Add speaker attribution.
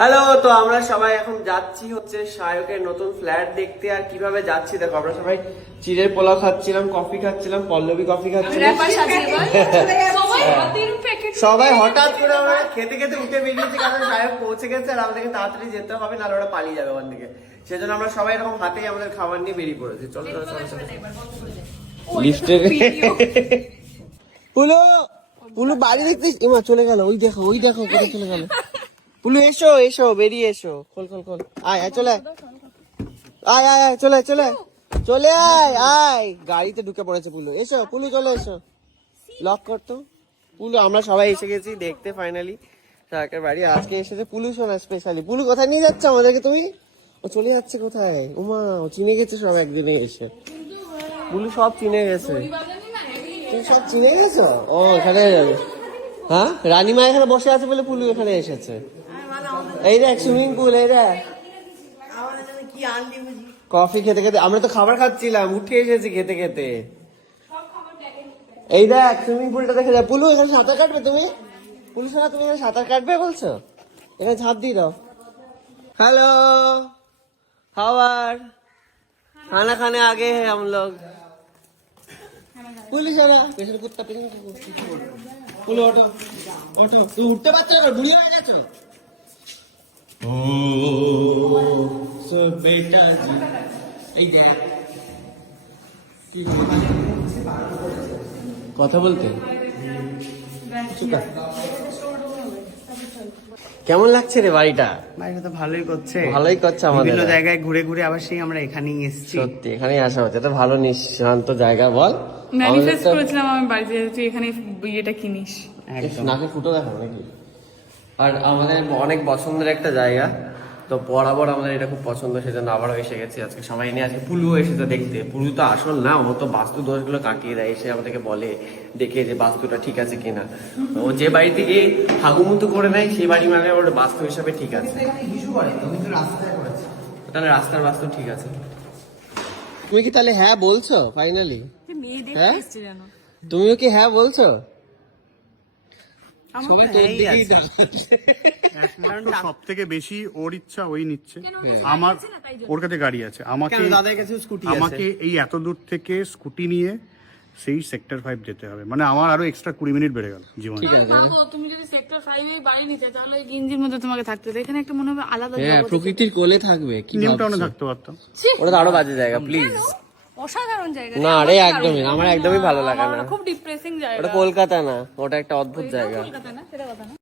Speaker 1: Hello তো আমরা সবাই এখন যাচ্ছি হচ্ছে শায়কের নতুন ফ্ল্যাট দেখতে। আর কীভাবে যাচ্ছি দেখো আমরা সবাই চিড়ের পোলাও খাচ্ছিলাম কফি খাচ্ছিলাম পল্লবী কফি খাচ্ছিলাম।
Speaker 2: সবাই
Speaker 1: সবাই হঠাৎ করে আমরা খেতে খেতে উঠে বেরিয়েছি কারণ সাহেব পৌঁছে গেছে আর আমাদেরকে তাড়াতাড়ি যেতে হবে নাহলে ওরা পালিয়ে যাবে ওখান থেকে। সেজন্য আমরা সবাই এরকম হাতেই আমাদের খাবার নিয়ে বেরিয়ে পড়েছি। চলো চলো চলো চলো। লিফটে পুলু পুলু বাড়ি দেখতে চলে গেল ওই দেখো ওই দেখো কোথায় চলে গেল। পুলু এসো এসো, বেরিয়ে এসো। খোল খোল খোল। আয় আয়, চলে আয়। আয় আয় চলে চলে। চলে আয় আয়। গাড়িতে ঢুকে পড়েছে পুলু। এসো, পুলু, চলে এসো। লক করতো পুলু, আমরা সবাই এসে গেছি দেখতে ফাইনালি সারাকের বাড়ি। আজকে এসেছে পুলু শোনা স্পেশালি পুলু, কোথায় নিয়ে যাচ্ছে আমাদেরকে তুমি? ও চলে যাচ্ছে কোথায়? উমা, ও চিনে গেছে সব একদিনে এসে। পুলু সব চিনে গেছে। তুমি সব চিনে গেছো? ও, এখানে যাবে হ্যাঁ? রানীমা এখানে বসে আছে বলে পুলু এখানে এসেছে। এই দেখ সুইমিং পুল এই দেখ। কফি খেতে খেতে, আমরা তো খাবার খাচ্ছিলাম, উঠে এসেছি খেতে খেতে। এই দেখ সুইমিং পুলটা দেখে যা। পুলু, এখানে সাঁতার কাটবে তুমি? পুলু সোনা, তুমি এখানে সাঁতার কাটবে বলছো? এখানে ঝাঁপ দিয়ে দাও। হ্যালো হাওয়ার খানা খানে আগে হ্যাঁ হাম লোক পুলিশ ওরা অটো অটো তুমি উঠতে পারছ না, বুড়ি হয়ে গেছো? ও সো বেটা জি। এই দেখ। কি কথা বলতে? কেমন লাগছে রে বাড়িটা?
Speaker 3: বাড়িটা তো ভালোই করছে।
Speaker 1: ভালোই করছে আমাদের।
Speaker 3: বিভিন্ন জায়গায় ঘুরে ঘুরে আবার সেই আমরা এখানেই এসেছি।
Speaker 1: সত্যি এখানেই আসা হচ্ছে। এটা ভালো নিঃশান্ত জায়গা বল।
Speaker 2: ম্যানিফেস্ট করেছিলাম আমি বাড়িতে তুই এখানে বিয়েটা কিনিস।
Speaker 3: একদম
Speaker 1: নাকে ফুটো দেখো নাকি? আর আমাদের অনেক পছন্দের একটা জায়গা। তো বরাবর আমাদের এটা খুব পছন্দ সেজন্য আবারও এসে গেছি আজকে। সবাই নিয়ে আজকে পুলু এসেছে দেখতে। পুলু তো আসল না ও তো বাস্তু দোষগুলো কাটিয়ে দেয় এসে আমাদেরকে বলে দেখে যে বাস্তুটা ঠিক আছে কিনা। ও যে বাড়ি থেকে হাগুমুতু করে নেয় সেই বাড়ি মানে ওর বাস্তু হিসাবে ঠিক আছে। তাহলে রাস্তার বাস্তু ঠিক আছে। তুমি কি তাহলে হ্যাঁ বলছো ফাইনালি হ্যাঁ? তুমিও কি হ্যাঁ বলছো
Speaker 3: আমার
Speaker 1: সবাই
Speaker 3: তো
Speaker 1: তোর
Speaker 3: হ্যাঁই
Speaker 1: দিকেই
Speaker 3: আছে।
Speaker 1: দাঁড়াচ্ছে।
Speaker 4: সব থেকে বেশি ওর ইচ্ছা ওই নিচ্ছে। আমার ওর কাছে গাড়ি আছে। আমাকে
Speaker 3: কেন দাদার কাছে স্কুটি আছে?
Speaker 4: আমাকে এই এত দূর থেকে স্কুটি নিয়ে সেই সেক্টর ফাইভ যেতে হবে। মানে আমার আরও এক্সট্রা কুড়ি মিনিট বেড়ে গেল জীবনে।
Speaker 1: ঠিক আছে।
Speaker 2: তুমি যদি সেক্টর ফাইভে বাড়ি নিতে তাহলে গেঞ্জির মধ্যে তোমাকে থাকতে হতো এখানে একটা মনে হবে আলাদা
Speaker 1: হ্যাঁ প্রকৃতির কোলে থাকবে কি
Speaker 4: নিউ টাউনে? থাকতে পারতাম
Speaker 1: ওটা তো আরও বাজে জায়গা প্লিজ
Speaker 2: অসাধারণ জায়গা।
Speaker 1: না রে একদমই আমার একদমই ভালো লাগে না।
Speaker 2: খুব ডিপ্রেসিং জায়গা।
Speaker 1: ওটা কলকাতা না ওটা একটা অদ্ভুত জায়গা।
Speaker 2: কলকাতা না সেটা কথা না।